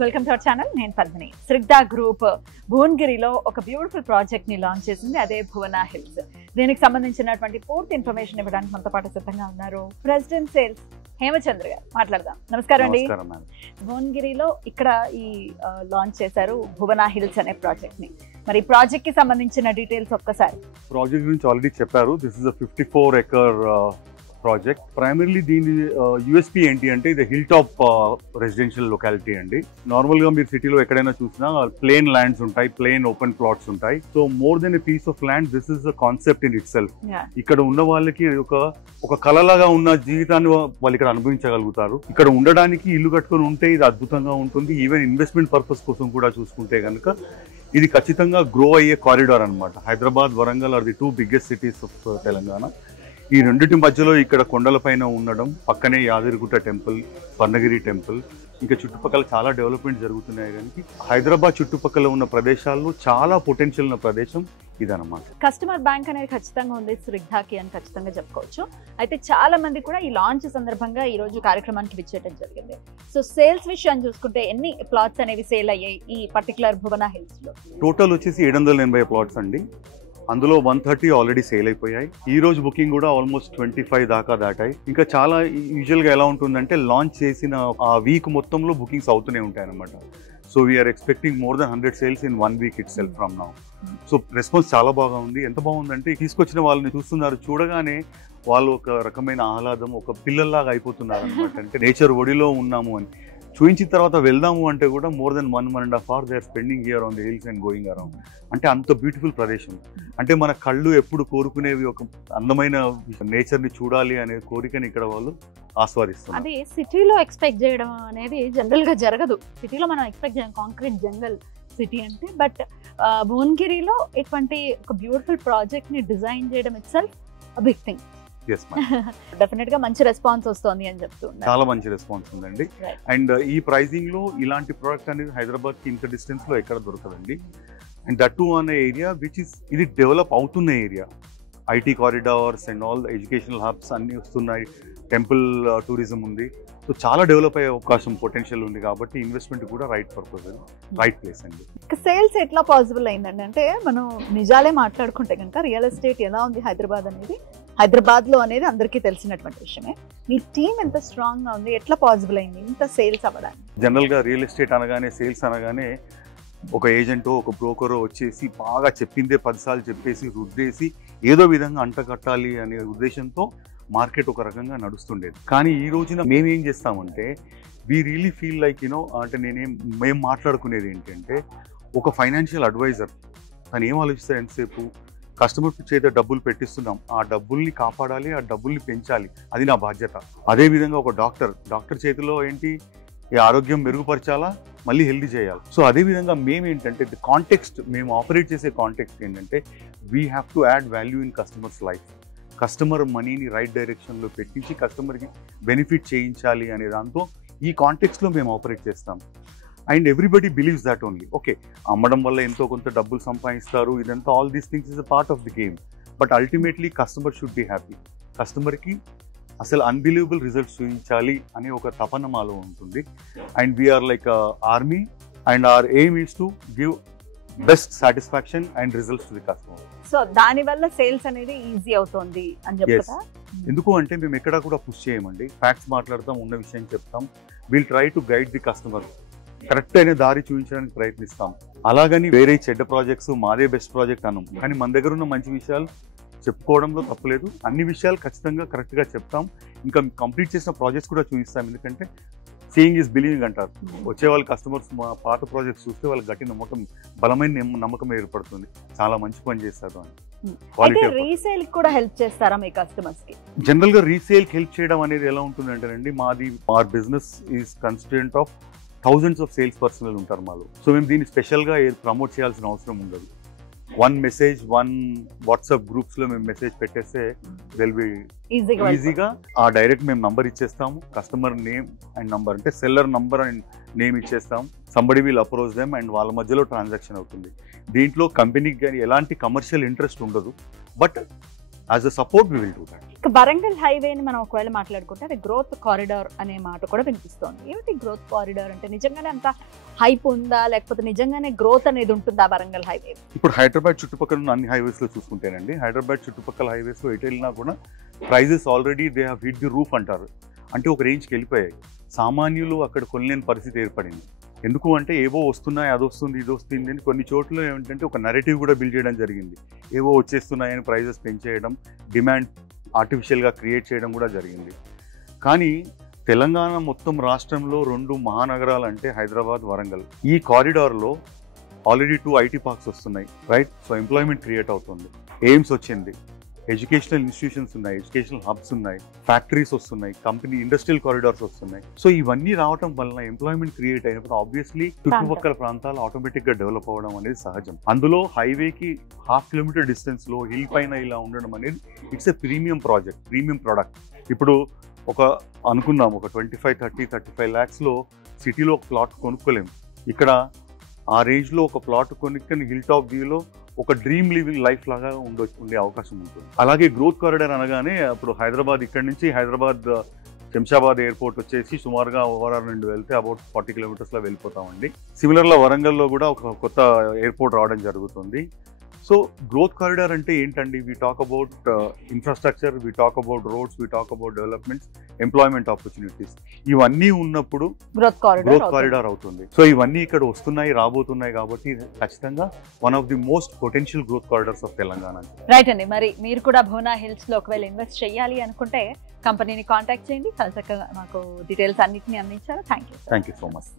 Welcome to our channel. నేను Padmini. శ్రిగ్ధా group భువనగిరిలో ఒక బ్యూటిఫుల్ ప్రాజెక్ట్ ని లాంచ్ చేసింది, అదే భువన హిల్స్. దీనికి సంబంధించినటువంటి పూర్తి ఇన్ఫర్మేషన్ ఇవ్వడానికి మనతో పాటు సిద్ధంగా ఉన్నారు ప్రెసిడెంట్ సేల్స్ హేమచంద్ర గారు. మాట్లాడదాం. నమస్కారం అండి. భువనగిరిలో ఇక్కడ ఈ లాంచ్ చేశారు భువన హిల్స్ అనే ప్రాజెక్ట్ ని. మరి ప్రాజెక్ట్ కి సంబంధించిన డీటెయిల్స్ ఒక్కసారి. ప్రాజెక్ట్ గురించి ఆల్రెడీ చెప్పారు. This is 54 acre project. Primarily దీని యూఎస్పీ ఏంటి అంటే ఇది హిల్ టాప్ రెసిడెన్షియల్ లొకాలిటీ అండి. నార్మల్ గా మీరు సిటీలో ఎక్కడైనా చూసినా ప్లేన్ ల్యాండ్స్ ఉంటాయి, ప్లేన్ ఓపెన్ ప్లాట్స్ ఉంటాయి. So more than a piece of land, this is a concept in itself. ఇక్కడ ఉన్న వాళ్ళకి ఒక కళలాగా ఉన్న జీవితాన్ని వాళ్ళు ఇక్కడ అనుభవించగలుగుతారు. ఇక్కడ ఉండడానికి ఇల్లు కట్టుకొని ఉంటే ఇది అద్భుతంగా ఉంటుంది. ఈవెన్ ఇన్వెస్ట్మెంట్ పర్పస్ కోసం కూడా చూసుకుంటే కనుక ఇది ఖచ్చితంగా గ్రో అయ్యే కారిడార్ అనమాట. Hyderabad, Warangal are the 2 biggest cities of Telangana. ఈ రెండింటి మధ్యలో ఇక్కడ కొండలపైన ఉండడం, పక్కనే యాదగిరిగుట్ట టెంపుల్, స్వర్ణగిరి టెంపుల్, ఇంకా చుట్టుపక్కల చాలా డెవలప్మెంట్ జరుగుతున్నాయి. కానీ హైదరాబాద్ చుట్టుపక్కల ఉన్న ప్రదేశాల్లో చాలా పొటెన్షియల్ ఉన్న ప్రదేశం ఇదన్నమాట. కస్టమర్ బ్యాంక్ అనేది ఖచ్చితంగా ఉంది శ్రిగ్ధాకి అని ఖచ్చితంగా చెప్పుకోవచ్చు. అయితే చాలా మంది కూడా ఈ లాంచ్ సందర్భంగా ఈ రోజు కార్యక్రమానికి విచ్చేయడం జరిగింది. సో సేల్స్ విషయాన్ని చూసుకుంటే ఎన్ని ప్లాట్స్ అనేవి సేల్ అయ్యాయి ఈ పర్టికులర్ భువన హిల్స్ లో? టోటల్ వచ్చేసి 780 ప్లాట్స్ అండి. అందులో 130 ఆల్రెడీ సేల్ అయిపోయాయి. ఈ రోజు బుకింగ్ కూడా ఆల్మోస్ట్ 25 దాకా దాటాయి. ఇంకా చాలా యూజువల్ గా ఎలా ఉంటుందంటే లాంచ్ చేసిన ఆ వీక్ మొత్తంలో బుకింగ్స్ అవుతూనే ఉంటాయి అనమాట. So we are expecting more than 100 sales in 1 week itself from now. So response చాలా బాగా ఉంది. ఎంత బాగుందంటే తీసుకొచ్చిన వాళ్ళని చూస్తున్నారు, చూడగానే వాళ్ళు ఒక రకమైన ఆహ్లాదం, ఒక పిల్లల్లాగా అయిపోతున్నారు అనమాట. అంటే నేచర్ ఒడిలో ఉన్నాము అని చూపించిన తర్వాత వెళ్దాము అంటే కూడా more than 1.5 hours they are spending here on the hills and going around. అంటే అంత బ్యూటిఫుల్ ప్రదేశం. అంటే మన కళ్ళు ఎప్పుడు కోరుకునేవి ఒక అందమైన నేచర్ ని చూడాలి అనే కోరికని ఇక్కడ వాళ్ళు ఆస్వాదిస్తారు. అది సిటీలో ఎక్స్పెక్ట్ చేయడం అనేది జనరల్ గా జరగదు. సిటీలో మనం ఎక్స్పెక్ట్ చేయం కాంక్రీట్ జంగల్ సిటీ అంటే. బట్ భువనగిరిలో ఇటువంటి ఒక బ్యూటిఫుల్ ప్రాజెక్ట్ ని డిజైన్ చేయడం itself a big thing. Definite గా మంచి రెస్పాన్స్ వస్తుంది అని చెప్తున్నారు. చాలా మంచి రెస్పాన్స్ ఉందండి. అండ్ ఈ ప్రైజింగ్ లో ఇలాంటి ప్రోడక్ట్ అనేది హైదరాబాద్ కి ఇంత డిస్టెన్స్ లో ఎక్కడ దొరకదండి. అండ్ దట్ టు అనే ఏరియా విచ్ ఇస్ ఇది డెవలప్ అవుతున్న area. IT corridors and all educational hubs అన్ని వస్తున్నాయి. టెంపుల్ టూరిజం ఉంది. సో చాలా డెవలప్ అయ్యే అవకాశం పొటెన్షియల్ ఉంది. కాబట్టి ఇన్వెస్ట్మెంట్ కూడా రైట్ పర్పస్, రైట్ ప్లేస్ అండి. సేల్స్ ఎట్లా పాసిబుల్ అయిందండి అంటే మనం నిజాలే మాట్లాడుకుంటే కనుక రియల్ ఎస్టేట్ ఎలా ఉంది హైదరాబాద్ అనేది, హైదరాబాద్ లో అనేది అందరికీ తెలిసినటువంటి విషయమే. మీ టీం ఎంత స్ట్రాంగ్ గా ఉంది, ఎట్లా పాసిబుల్ అయింది ఇంత సేల్స్ అవ్వడానికి? జనరల్ గా రియల్ ఎస్టేట్ అనగానే, సేల్స్ అనగానే ఒక ఏజెంటో ఒక బ్రోకరో వచ్చేసి బాగా చెప్పిందే 10 సార్లు చెప్పేసి రుద్దేసి ఏదో విధంగా అంటగట్టాలి అనే ఉద్దేశంతో మార్కెట్ ఒక రకంగా నడుస్తుండేది. కానీ ఈ రోజున మేమేం చేస్తామంటే వీ రియలీ ఫీల్ లైక్ అంటే మేము మాట్లాడుకునేది ఏంటంటే ఒక ఫైనాన్షియల్ అడ్వైజర్ తను ఏం ఆలోచిస్తారు, ఎంతసేపు కస్టమర్ చేత డబ్బులు పెట్టిస్తున్నాం, ఆ డబ్బుల్ని కాపాడాలి, ఆ డబ్బుల్ని పెంచాలి, అది నా బాధ్యత. అదేవిధంగా ఒక డాక్టర్ చేతిలో ఏంటి, ఈ ఆరోగ్యం మెరుగుపరచాలా, మళ్ళీ హెల్దీ చేయాలి. సో అదేవిధంగా మేమేంటంటే ది కాంటెక్స్ట్, మేము ఆపరేట్ చేసే కాంటెక్స్ట్ ఏంటంటే we have to add value in customers life. Customer మనీని రైట్ డైరెక్షన్లో పెట్టించి కస్టమర్కి బెనిఫిట్ చేయించాలి అనే దాంతో ఈ కాంటెక్స్ట్లో మేము ఆపరేట్ చేస్తాం. And everybody believes that only. Okay, అమ్మడం వల్ల ఎంతో కొంత డబ్బులు సంపాదిస్తారు, ఇదంతా all these things is a part of the game. But ultimately customer should be happy. కస్టమర్కి అసలు అన్బిలీవబుల్ రిజల్ట్స్ చూపించాలి అనే ఒక తపన మాలో ఉంటుంది. And we are like army and our aim is to give best satisfaction and results to the customer. So దాని వల్ల సేల్స్ అనేది ఈజీ అవుతుంది అని చెప్తారా? ఎందుకు అంటే మేము ఎక్కడా కూడా పుష్ చేయమండి. ఫ్యాక్ట్స్ మాట్లాడతాం, ఉన్న విషయం చెప్తాం. Will try to guide the customer, correct అయిన దారి చూపించడానికి ప్రయత్నిస్తాం. అలాగని వేరే చెడ్డ ప్రాజెక్ట్స్ మాదే బెస్ట్ ప్రాజెక్ట్ అనం. కానీ మన దగ్గర ఉన్న మంచి విషయాలు చెప్పుకోవడంలో తప్పులేదు. అన్ని విషయాలు ఖచ్చితంగా కరెక్ట్గా చెప్తాం. ఇంకా కంప్లీట్ చేసిన ప్రాజెక్ట్స్ కూడా చూపిస్తాం. ఎందుకంటే సీయింగ్ ఈజ్ బిలీవింగ్ అంటారు. వచ్చే వాళ్ళ కస్టమర్స్ మా పాత ప్రాజెక్ట్స్ చూస్తే వాళ్ళకి గట్టి నమ్మకం, బలమైన నమ్మకం ఏర్పడుతుంది, చాలా మంచి పని చేస్తారు అని. రీసేల్ కూడా హెల్ప్ చేస్తారా మీ కస్టమర్స్ కి? జనరల్ గా రీసేల్ కి హెల్ప్ చేయడం అనేది ఎలా ఉంటుంది అంటేనండి, మా business is constituent of thousands of sales personal ఉంటారు మాలో. సో మేము దీన్ని స్పెషల్గా ప్రమోట్ చేయాల్సిన అవసరం ఉండదు. 1 message, 1 WhatsApp గ్రూప్స్ లో మేము మెసేజ్ పెట్టేస్తే విల్ బి ఈజీగా ఆ డైరెక్ట్ మేము నంబర్ ఇచ్చేస్తాము. కస్టమర్ నేమ్ అండ్ నంబర్, అంటే సెల్లర్ నంబర్ అండ్ నేమ్ ఇచ్చేస్తాం. Somebody will approach them and వాళ్ళ మధ్యలో ట్రాన్సాక్షన్ అవుతుంది. దీంట్లో కంపెనీకి కానీ ఎలాంటి కమర్షియల్ ఇంట్రెస్ట్ ఉండదు. But as a support we will do that. ఇక వరంగల్ హైవేని మనం ఒకవేళ మాట్లాడుకుంటే అది గ్రోత్ కారిడార్ అనే మాట కూడా వినిపిస్తోంది. ఏమిటి గ్రోత్ కారిడార్ అంటే? నిజంగానే అంత హైప్ ఉందా, లేకపోతే నిజంగానే గ్రోత్ అనేది ఉంటుందా వరంగల్ హైవే? ఇప్పుడు హైదరాబాద్ చుట్టుపక్కల ఉన్న అన్ని హైవేస్లో చూసుకుంటేనండి, హైదరాబాద్ చుట్టుపక్కల హైవేస్లో ఎటు వెళ్ళినా కూడా prices already they have hit the roof అంటారు. అంటే ఒక రేంజ్కి వెళ్ళిపోయాయి. సామాన్యులు అక్కడ కొనలేని పరిస్థితి ఏర్పడింది. ఎందుకు అంటే ఏవో వస్తున్నాయి, అది వస్తుంది, ఇది వస్తుంది అని కొన్ని చోట్ల ఏమిటంటే ఒక నెరేటివ్ కూడా బిల్డ్ చేయడం జరిగింది. ఏవో వచ్చేస్తున్నాయని ప్రైజెస్ పెంచేయడం, డిమాండ్ ఆర్టిఫిషియల్గా క్రియేట్ చేయడం కూడా జరిగింది. కానీ తెలంగాణ మొత్తం రాష్ట్రంలో 2 మహానగరాలు అంటే హైదరాబాద్, వరంగల్. ఈ కారిడార్లో ఆల్రెడీ 2 ఐటీ పార్క్స్ వస్తున్నాయి, రైట్? సో ఎంప్లాయ్మెంట్ క్రియేట్ అవుతుంది. ఎయిమ్స్ వచ్చింది, ఎడ్యుకేషనల్ ఇన్స్టిట్యూషన్స్ ఉన్నాయి, ఎడ్యుకేషనల్ హబ్స్ ఉన్నాయి, ఫ్యాక్టరీస్ వస్తున్నాయి, కంపెనీ ఇండస్ట్రియల్ కారిడార్స్ వస్తున్నాయి. సో ఇవన్నీ రావడం వలన ఎంప్లాయ్మెంట్ క్రియేట్ అయినప్పుడు ఆబ్వియస్లీ చుట్టుపక్కల ప్రాంతాలు ఆటోమేటిక్గా డెవలప్ అవ్వడం అనేది సహజం. అందులో హైవేకి 1/2 కిలోమీటర్ డిస్టెన్స్లో హిల్ పైన ఇలా ఉండడం అనేది it's a premium project, premium product. ఇప్పుడు ఒక అనుకుందాం, ఒక 25-35 lakhsలో సిటీలో ఒక ప్లాట్ కొనుక్కోలేము. ఇక్కడ ఆ రేంజ్లో ఒక ప్లాట్ కొనుక్కొని హిల్ టాప్ వ్యూలో ఒక డ్రీమ్ లివింగ్ లైఫ్ లాగా ఉండే అవకాశం ఉంటుంది. అలాగే గ్రోత్ కారిడార్ అనగానే ఇప్పుడు హైదరాబాద్, ఇక్కడ నుంచి హైదరాబాద్ శంషాబాద్ ఎయిర్పోర్ట్ వచ్చేసి సుమారుగా ఓవరాల్ నుండి వెళ్తే అబౌట్ 40 kilometers వెళ్ళిపోతామండి. సిమిలర్గా వరంగల్లో కూడా ఒక కొత్త ఎయిర్పోర్ట్ రావడం జరుగుతుంది. సో గ్రోత్ కారిడార్ అంటే ఏంటండి? We talk about infrastructure, we talk about roads, we talk about developments, employment opportunities. ఇవన్నీ ఉన్నప్పుడు గ్రోత్ కారిడార్ అవుతుంది. సో ఇవన్నీ ఇక్కడ వస్తున్నాయి, రాబోతున్నాయి కాబట్టి ఖచ్చితంగా one of the most potential growth corridors of Telangana. Right అండి. మరి మీరు కూడా భువనా హిల్స్ లో ఒకవేళ ఇన్వెస్ట్ చేయాలి అనుకుంటే కంపెనీని కాంటాక్ట్ చేయండి. చక్కగా మాకు డీటెయిల్స్ అన్నిటిని అందించారు. Thank you so much.